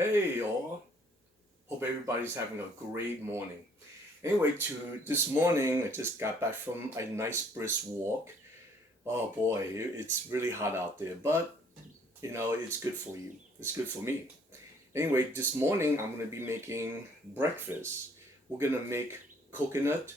Hey y'all, hope everybody's having a great morning. Anyway, to this morning, I just got back from a nice brisk walk. Oh boy, it's really hot out there, but it's good for you. It's good for me. Anyway, this morning I'm gonna be making breakfast. We're gonna make coconut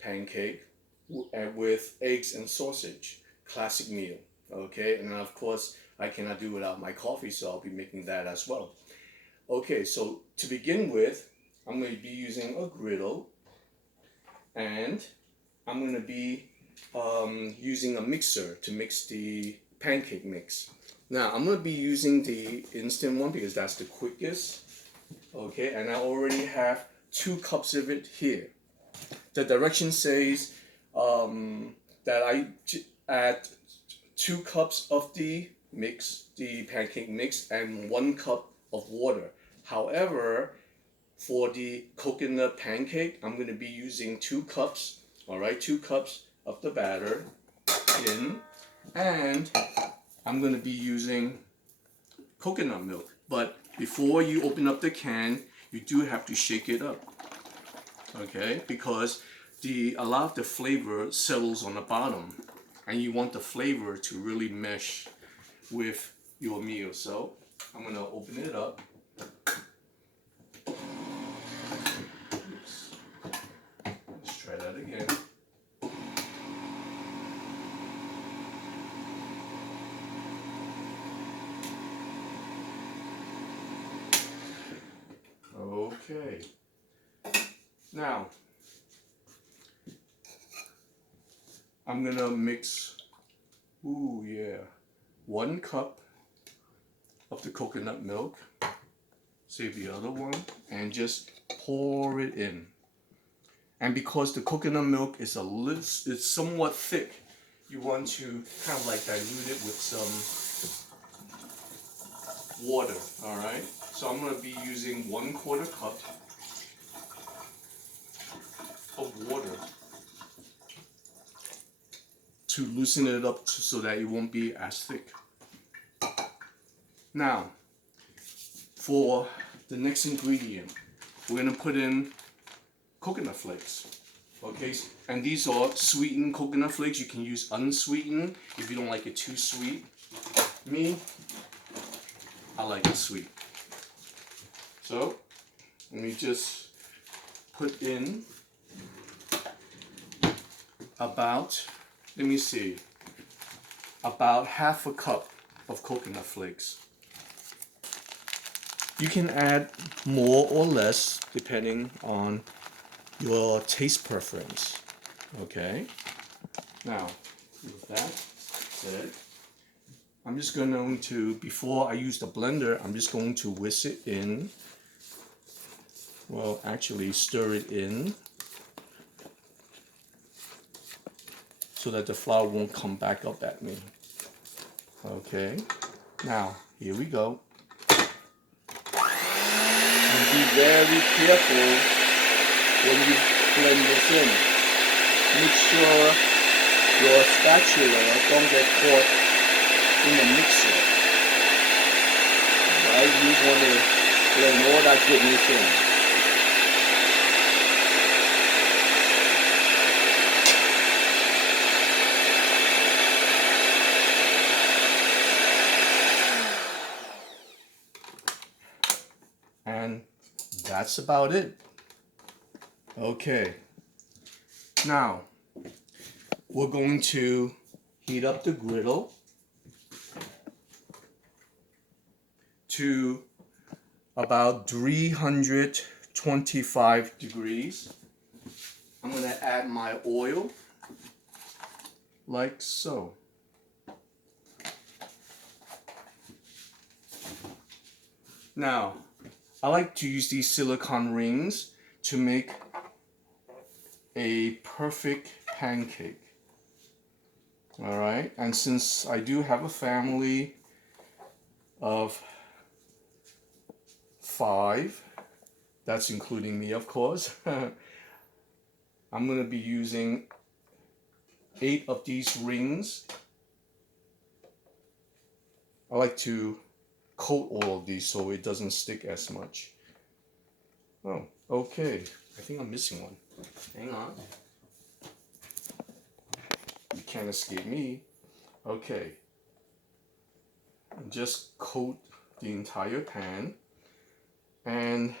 pancake with eggs and sausage. Classic meal. Okay, and then of course I cannot do without my coffee, so I'll be making that as well. Okay, so to begin with, I'm going to be using a griddle and I'm going to be using a mixer to mix the pancake mix. Now, I'm going to be using the instant one because that's the quickest. Okay, and I already have 2 cups of it here. The direction says that I add 2 cups of the mix, the pancake mix, and 1 cup of water. However, for the coconut pancake, I'm going to be using 2 cups, all right, 2 cups of the batter in, and I'm going to be using coconut milk. But before you open up the can, you do have to shake it up, okay, because a lot of the flavor settles on the bottom, and you want the flavor to really mesh with your meal. So I'm going to open it up. Let's try that again. Okay. Now, I'm gonna mix, 1 cup of the coconut milk, save the other one, and just pour it in. And because the coconut milk is it's somewhat thick, you want to kind of like dilute it with some water, all right? So I'm gonna be using 1/4 cup of water to loosen it up so that it won't be as thick. Now, for the next ingredient, we're gonna put in coconut flakes. Okay, and these are sweetened coconut flakes. You can use unsweetened if you don't like it too sweet. Me, I like it sweet. So, let me just put in about, about 1/2 cup of coconut flakes. You can add more or less depending on your taste preference. Okay, now with that said, I'm just going to, before I use the blender, I'm just going to whisk it in. Well, actually stir it in so that the flour won't come back up at me. Okay, now here we go. And be very careful when you blend this in. Make sure your spatula don't get caught in the mixer. Right? You want to blend all that goodness in. And that's about it. Okay. Now, we're going to heat up the griddle to about 325 degrees. I'm going to add my oil like so. Now, I like to use these silicone rings to make a perfect pancake. All right, and since I do have a family of 5, that's including me, of course, I'm going to be using 8 of these rings. I like to coat all of these so it doesn't stick as much. Oh, okay. I think I'm missing one. Hang on. You can't escape me. Okay. Just coat the entire pan. And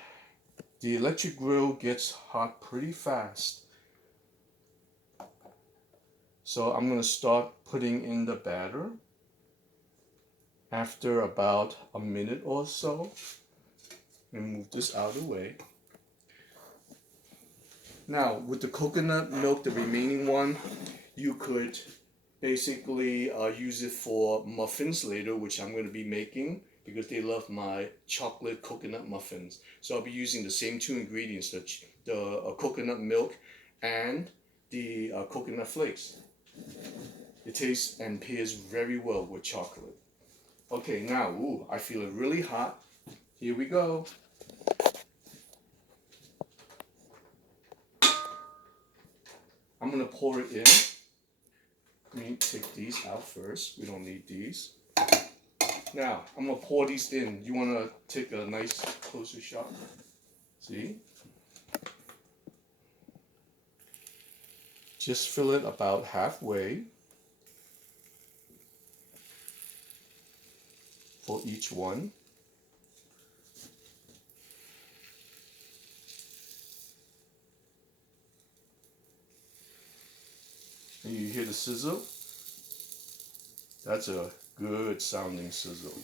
the electric grill gets hot pretty fast. So I'm going to start putting in the batter after about a minute or so. And move this out of the way. Now, with the coconut milk, the remaining one, you could basically use it for muffins later, which I'm going to be making because they love my chocolate coconut muffins. So I'll be using the same two ingredients, the coconut milk and the coconut flakes. It tastes and pairs very well with chocolate. Okay, now, ooh, I feel it really hot. Here we go. I'm gonna pour it in. Let me take these out first. We don't need these. Now, I'm gonna pour these in. You wanna take a nice closer shot? See? Just fill it about halfway for each one. And you hear the sizzle? That's a good sounding sizzle.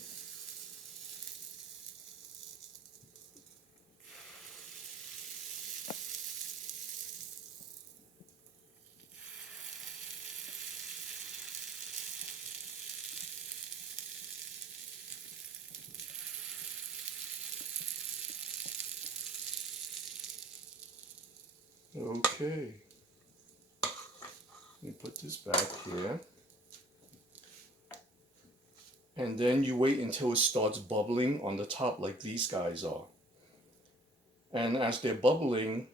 Okay. Let me put this back here. And then you wait until it starts bubbling on the top like these guys are. And as they're bubbling,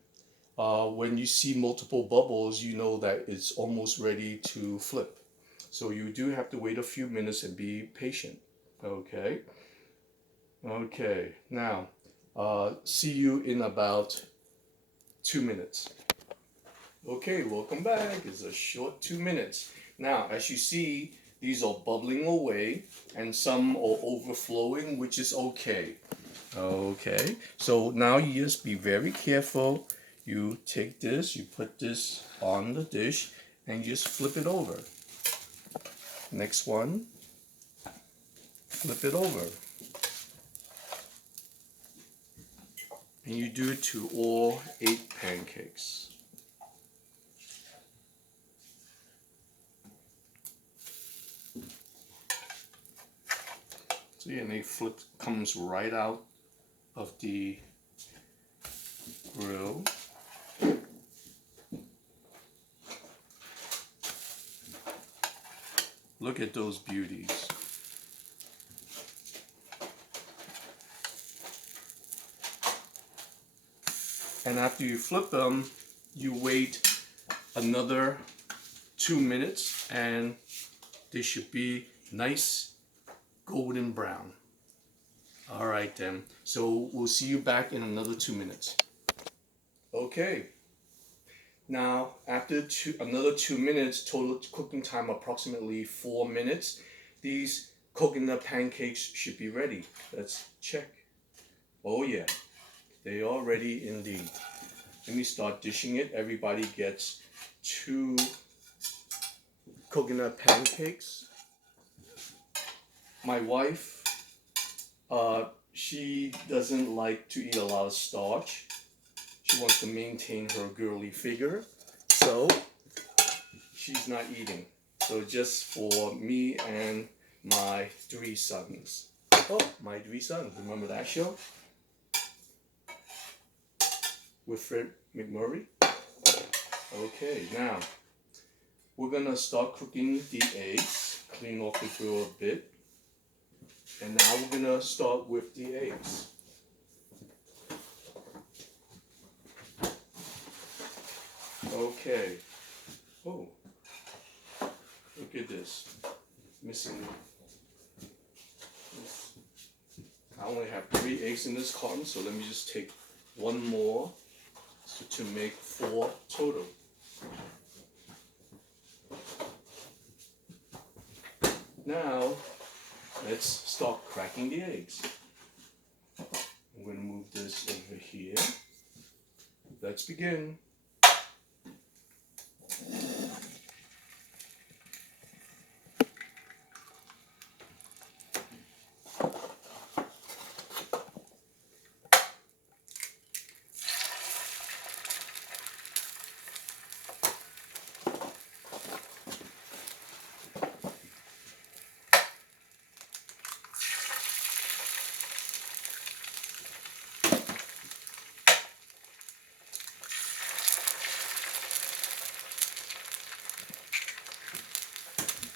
when you see multiple bubbles, you know that it's almost ready to flip. So you do have to wait a few minutes and be patient. Okay. Okay. Now, see you in about 2 minutes. Okay, welcome back. It's a short 2 minutes. Now, as you see, these are bubbling away and some are overflowing, which is okay. Okay, so now you just be very careful. You take this, you put this on the dish, and you just flip it over. Next one, flip it over. And you do it to all 8 pancakes. See, and they flip, comes right out of the grill. Look at those beauties. And after you flip them, you wait another 2 minutes and they should be nice golden brown. All right then, so we'll see you back in another 2 minutes. Okay, now after another 2 minutes, total cooking time approximately 4 minutes, these coconut pancakes should be ready. Let's check. Oh yeah, they are ready indeed. Let me start dishing it. Everybody gets 2 coconut pancakes. My wife, she doesn't like to eat a lot of starch. She wants to maintain her girly figure, so she's not eating. So just for me and my 3 sons. Oh, my 3 sons. Remember that show? With Fred McMurray? Okay, now we're gonna start cooking the eggs. Clean off the grill a bit. And now we're gonna start with the eggs. Okay. Oh, look at this. Missing this. eggs in this carton, so let me just take one more to make 4 total. Now, let's start cracking the eggs. I'm going to move this over here. Let's begin.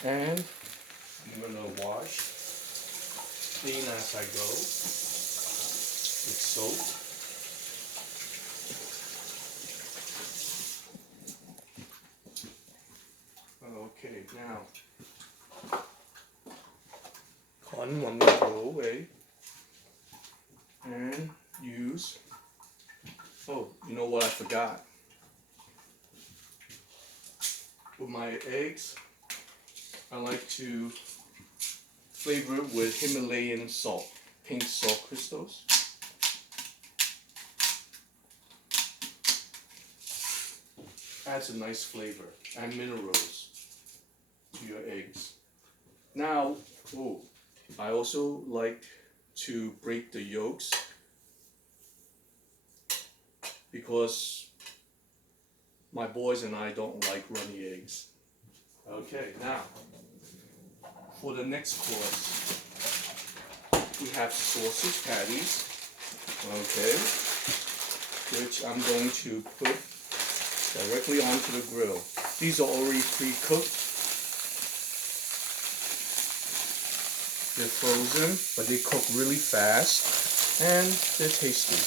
And I'm going to wash, clean as I go with soap. Okay, now, cotton one will go away and use, oh, you know what I forgot? With my eggs, I like to flavor it with Himalayan salt, pink salt crystals. Adds a nice flavor and minerals to your eggs. Now, oh, I also like to break the yolks because my boys and I don't like runny eggs. Okay, now, for the next course, we have sausage patties, okay, which I'm going to put directly onto the grill. These are already pre-cooked. They're frozen, but they cook really fast, and they're tasty.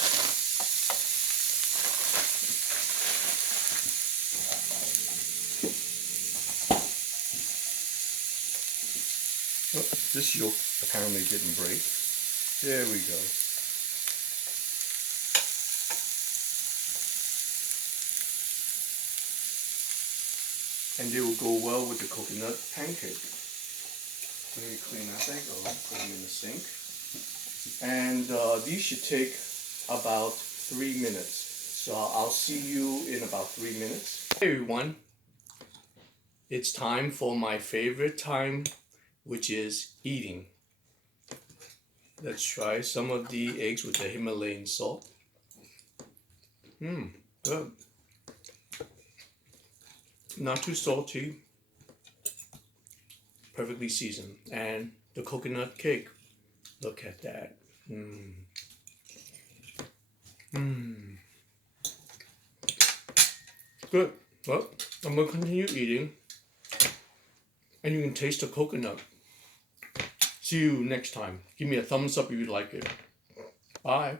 Oh, this yolk apparently didn't break. There we go. And they will go well with the coconut pancake. Let me clean that thing, put them in the sink. And these should take about 3 minutes. So I'll see you in about 3 minutes. Hey everyone, it's time for my favorite time, which is eating. Let's try some of the eggs with the Himalayan salt. Good. Not too salty, perfectly seasoned. And the coconut cake, look at that. Good. Well, I'm going to continue eating, and you can taste the coconut. See you next time. Give me a thumbs up if you like it. Bye.